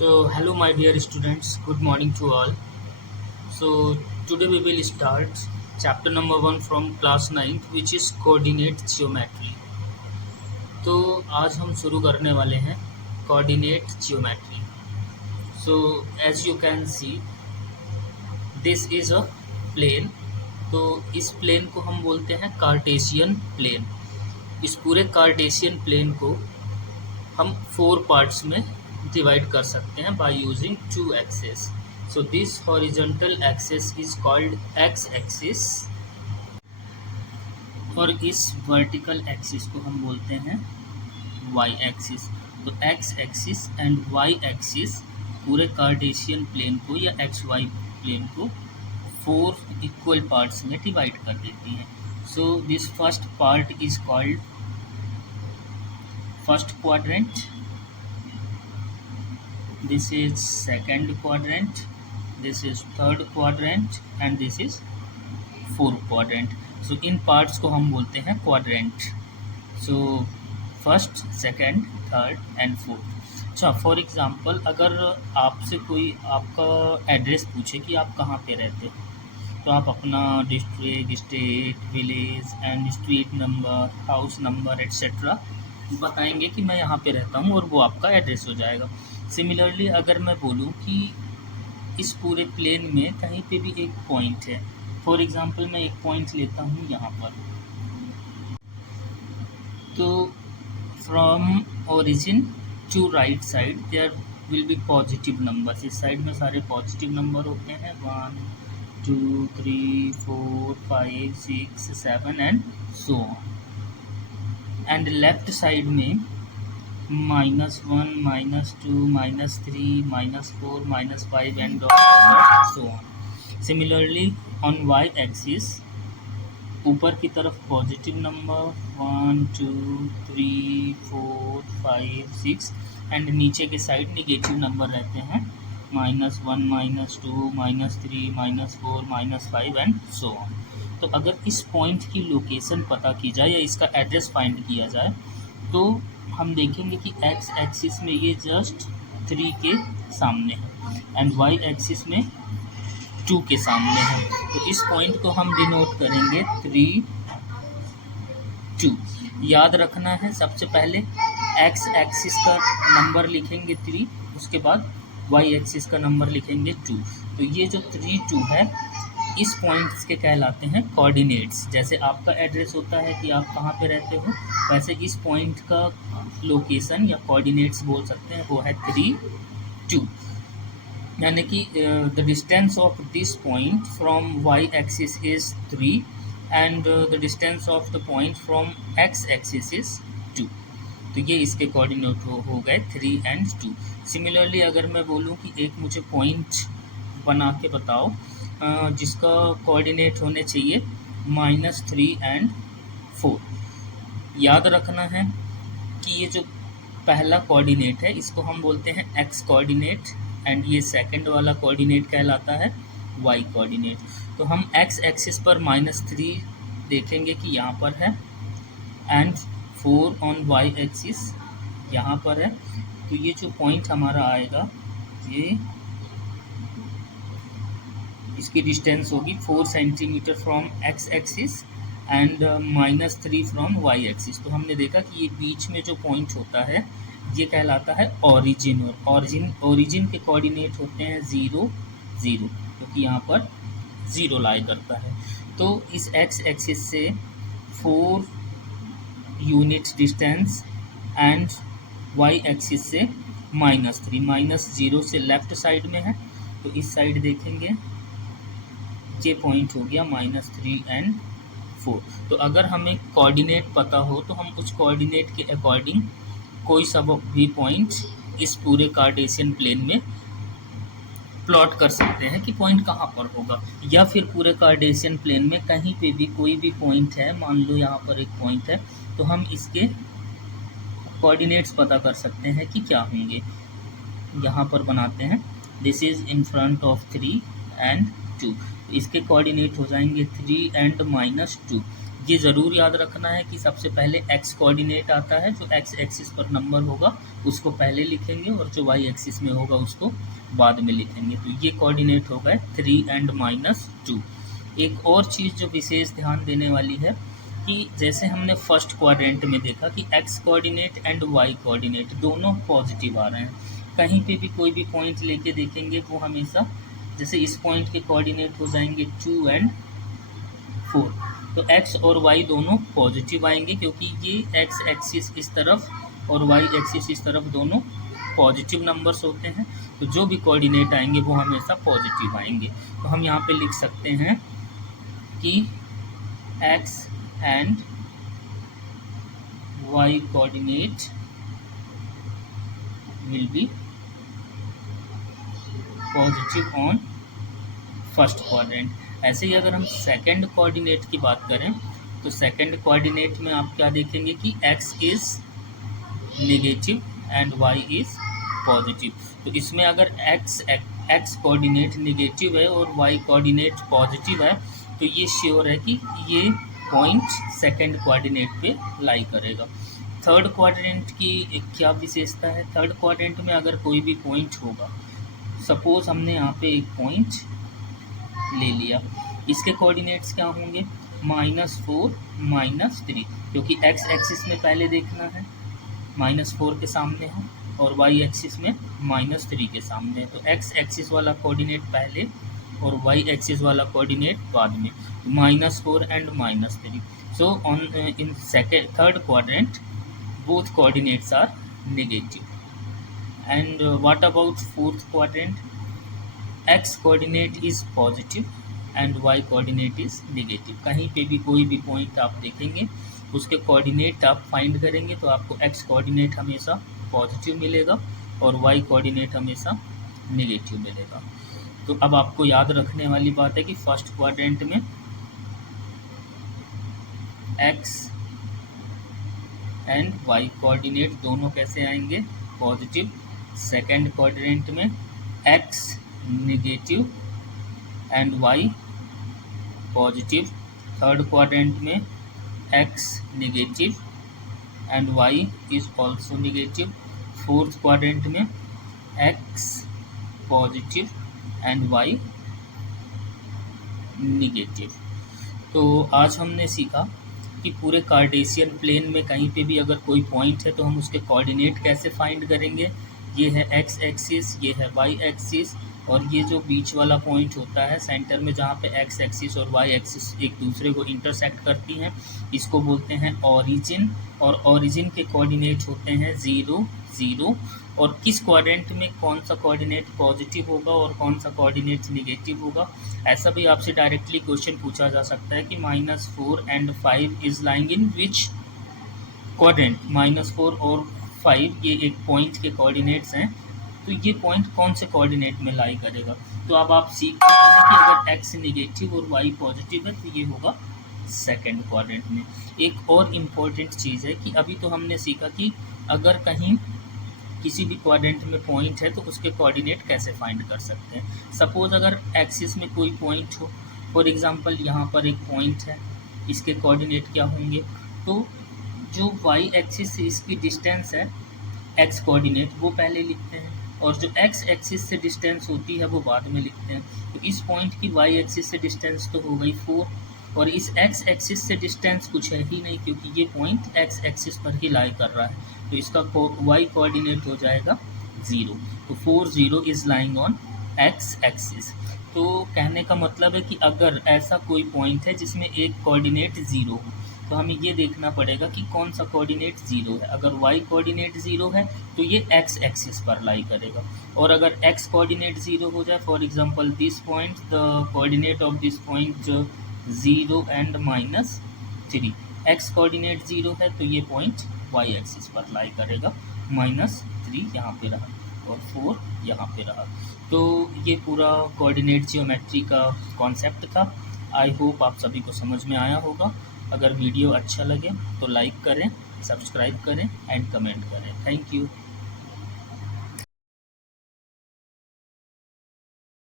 Hello, my dear students. Good morning to all. So, today we will start chapter number 1 from class 9th, which is coordinate geometry. तो आज हम शुरू करने वाले हैं coordinate geometry. So, as you can see, this is a plane. तो इस plane को हम बोलते हैं कार्टेशियन प्लेन. इस पूरे कार्टेशियन प्लेन को हम 4 पार्ट्स में डिवाइड कर सकते हैं by using 2 axes. So this horizontal axes is called x axis और इस वर्टिकल एक्सिस को हम बोलते हैं वाई एक्सिस. तो x axis and y axis पूरे कार्टेशियन प्लेन को या एक्स वाई प्लेन को 4 इक्वल पार्ट्स में डिवाइड कर देती हैं. So this first part is called first quadrant, this is second quadrant, this is third quadrant and this is fourth quadrant. So in parts को हम बोलते हैं quadrant. So first, second, third and fourth. अच्छा, for example अगर आपसे कोई आपका address पूछे कि आप कहाँ पे रहते हो, तो आप अपना district, state, village and street number, house number etcetera बताएंगे कि मैं यहाँ पे रहता हूँ और वो आपका एड्रेस हो जाएगा. सिमिलरली अगर मैं बोलूँ कि इस पूरे प्लेन में कहीं पे भी एक पॉइंट है, फॉर एग्जांपल मैं एक पॉइंट लेता हूँ यहाँ पर, तो from origin to right side there will be positive numbers. इस साइड में सारे पॉजिटिव नंबर होते हैं 1 2 3 4 5 6 7 and so on. And left side में -1, -2, -3, -4, -5 and so on. Similarly on y axis ऊपर की तरफ पॉजिटिव नंबर 1 2 3 4 5 6 एंड नीचे के साइड निगेटिव नंबर रहते हैं -1 -2 -3 -4 -5 एंड सो ऑन. तो अगर इस पॉइंट की लोकेशन पता की जाए या इसका एड्रेस फाइंड किया जाए तो हम देखेंगे कि एक्स एक्सिस में ये जस्ट 3 के सामने है एंड वाई एक्सिस में 2 के सामने है. तो इस पॉइंट को हम डिनोट करेंगे 3 2. याद रखना है, सबसे पहले एक्स एक्सिस का नंबर लिखेंगे 3, उसके बाद वाई एक्सिस का नंबर लिखेंगे 2. तो ये जो 3 2 है इस पॉइंट्स के कहलाते हैं कोऑर्डिनेट्स. जैसे आपका एड्रेस होता है कि आप कहाँ पे रहते हो, वैसे इस पॉइंट का लोकेशन या कोऑर्डिनेट्स बोल सकते हैं, वो है 3 2. यानी कि the distance of this point from y axis is 3 and the distance of the point from x axis is 2. तो ये इसके कोऑर्डिनेट हो गए 3 एंड 2. सिमिलरली अगर मैं बोलूँ कि एक मुझे पॉइंट बना के बताओ जिसका कोऑर्डिनेट होने चाहिए -3 एंड 4. याद रखना है कि ये जो पहला कोऑर्डिनेट है इसको हम बोलते हैं एक्स कोऑर्डिनेट एंड ये सेकंड वाला कोऑर्डिनेट कहलाता है वाई कोऑर्डिनेट. तो हम एक्स एक्सिस पर -3 देखेंगे कि यहाँ पर है एंड 4 ऑन वाई एक्सिस यहाँ पर है. तो ये जो पॉइंट हमारा आएगा ये इसकी डिस्टेंस होगी 4 centimetre from x axis and -3 from y axis. तो हमने देखा कि ये बीच में जो पॉइंट होता है ये कहलाता है ओरिजिन. और ओरिजिन के कोऑर्डिनेट होते हैं 0 0, क्योंकि यहाँ पर 0 लाई करता है. तो इस एक्स एक्सिस से 4 unit distance and y axis से -3 -0 से लेफ्ट साइड में है. तो इस साइड देखेंगे ये पॉइंट हो गया -3 एंड 4. तो अगर हमें कोऑर्डिनेट पता हो तो हम उस कोऑर्डिनेट के अकॉर्डिंग कोई सा भी पॉइंट इस पूरे कार्टेशियन प्लेन में प्लॉट कर सकते हैं कि पॉइंट कहाँ पर होगा. या फिर पूरे कार्टेशियन प्लेन में कहीं पे भी कोई भी पॉइंट है, मान लो यहाँ पर एक पॉइंट है, तो हम इसके कोऑर्डिनेट्स पता कर सकते हैं कि क्या होंगे. यहाँ पर बनाते हैं this is in front of 3 and 2. इसके कोऑर्डिनेट हो जाएंगे 3 एंड -2. ये ज़रूर याद रखना है कि सबसे पहले x कोऑर्डिनेट आता है, जो x एक्सिस पर नंबर होगा उसको पहले लिखेंगे और जो y एक्सिस में होगा उसको बाद में लिखेंगे। तो ये कोऑर्डिनेट हो गए 3 एंड -2। एक और चीज़ जो विशेष ध्यान देने वाली है कि जैसे हमने फर्स्ट क्वाड्रेंट में देखा कि x coordinate and y coordinate दोनों पॉजिटिव आ रहे हैं। कहीं पे भी कोई भी पॉइंट लेके देखेंगे वो हमेशा, जैसे इस पॉइंट के कोऑर्डिनेट हो जाएंगे 2 एंड 4, तो x और y दोनों पॉजिटिव आएंगे क्योंकि ये x एक्सिस इस तरफ और y एक्सिस इस तरफ दोनों पॉजिटिव नंबर्स होते हैं। तो जो भी कोऑर्डिनेट आएंगे वो हमेशा पॉजिटिव आएंगे। तो हम यहाँ पे लिख सकते हैं कि x and y coordinate will be positive on first quadrant. ऐसे ही अगर हम सेकंड कोऑर्डिनेट की बात करें तो सेकंड कोऑर्डिनेट में आप क्या देखेंगे कि x is negative and y is positive. तो इसमें अगर x कोऑर्डिनेट नेगेटिव है और y कोऑर्डिनेट पॉजिटिव है तो ये श्योर है कि ये पॉइंट सेकंड कोऑर्डिनेट पे लाई करेगा। थर्ड क्वाड्रेंट की एक क्या विशेषता है, थर्ड क्वाड्रेंट में अगर कोई भी पॉइंट होगा, सपोज हमने यहाँ पे एक पॉइंट ले लिया, इसके कोऑर्डिनेट्स क्या होंगे -4 -3, क्योंकि x एक्सिस में पहले देखना है -4 के सामने है और y एक्सिस में -3 के सामने है। तो x एक्सिस वाला कोऑर्डिनेट पहले और y एक्सिस वाला कोऑर्डिनेट बाद में, -4 and -3। So on in third quadrant both coordinates are negative. And what about fourth quadrant? X coordinate is positive and y coordinate is negative। कहीं पे भी कोई भी पॉइंट आप देखेंगे उसके कोऑर्डिनेट आप फाइंड करेंगे तो आपको x कोऑर्डिनेट हमेशा पॉजिटिव मिलेगा और y कोऑर्डिनेट हमेशा नेगेटिव मिलेगा। तो अब आपको याद रखने वाली बात है कि फर्स्ट क्वाड्रेंट में x एंड y कोऑर्डिनेट दोनों कैसे आएंगे पॉजिटिव, सेकंड क्वाड्रेंट में x negative and y positive, third quadrant में x negative and y is also negative, fourth quadrant में x positive and y negative. तो आज हमने सीखा कि पूरे कार्टेशियन प्लेन में कहीं पे भी अगर कोई पॉइंट है तो हम उसके कोऑर्डिनेट कैसे फाइंड करेंगे। ये है x एक्सिस, ये है y एक्सिस और ये जो बीच वाला पॉइंट होता है सेंटर में जहाँ पे x एक्सिस और y एक्सिस एक दूसरे को इंटरसेक्ट करती हैं, इसको बोलते हैं ओरिजिन। और ओरिजिन के कोऑर्डिनेट होते हैं 0 0 और किस क्वाड्रेंट में कौन सा कोऑर्डिनेट पॉजिटिव होगा और कौन सा कोऑर्डिनेट नेगेटिव होगा। ऐसा भी आपसे डायरेक्टली क्वेश्चन पूछा जा सकता है कि -4 and 5 is lying in which quadrant. -4 और 5 ये एक पॉइंट के कोऑर्डिनेट्स हैं, तो ये पॉइंट कौन से कोऑर्डिनेट में लाई करेगा। तो अब आप सीख सकते हैं कि अगर x नेगेटिव और y पॉजिटिव है तो ये होगा सेकंड क्वाड्रेंट में। एक और इम्पोर्टेंट चीज़ है कि अभी तो हमने सीखा कि अगर कहीं किसी भी क्वाड्रेंट में पॉइंट है तो उसके कोऑर्डिनेट कैसे फाइंड कर सकते हैं। सपोज अगर एक्सिस में कोई पॉइंट हो, फॉर एग्जांपल यहाँ पर एक पॉइंट है, इसके कोऑर्डिनेट क्या होंगे, तो जो y एक्सिस से इसकी डिस्टेंस है x कोऑर्डिनेट वो पहले लिखते हैं और जो x एक्सिस से डिस्टेंस होती है वो बाद में लिखते हैं। तो इस पॉइंट की y एक्सिस से डिस्टेंस तो हो गई 4 और इस x एक्सिस से डिस्टेंस कुछ है ही नहीं क्योंकि ये पॉइंट x एक्सिस पर ही लाई कर रहा है, तो इसका y कोऑर्डिनेट हो जाएगा 0। तो 4 0 is lying on x axis. तो कहने का मतलब है कि अगर ऐसा कोई पॉइंट है जिसमें एक कोऑर्डिनेट 0 हो तो हमें ये देखना पड़ेगा कि कौन सा कोऑर्डिनेट 0 है। अगर y कोऑर्डिनेट 0 है तो ये x एक्सिस पर लाई करेगा और अगर x कोऑर्डिनेट 0 हो जाए, for example this point, the coordinate of this point 0 and -3, x coordinate 0 है तो ये पॉइंट y एक्सिस पर लाई करेगा। -3 यहाँ पे रहा और 4 यहाँ पे रहा। तो ये पूरा कोऑर्डिनेट जियोमेट्री का कॉन्सेप्ट था। आई होप आप सभी को समझ में आया होगा। अगर वीडियो अच्छा लगे तो लाइक करें, सब्सक्राइब करें एंड कमेंट करें। Thank you.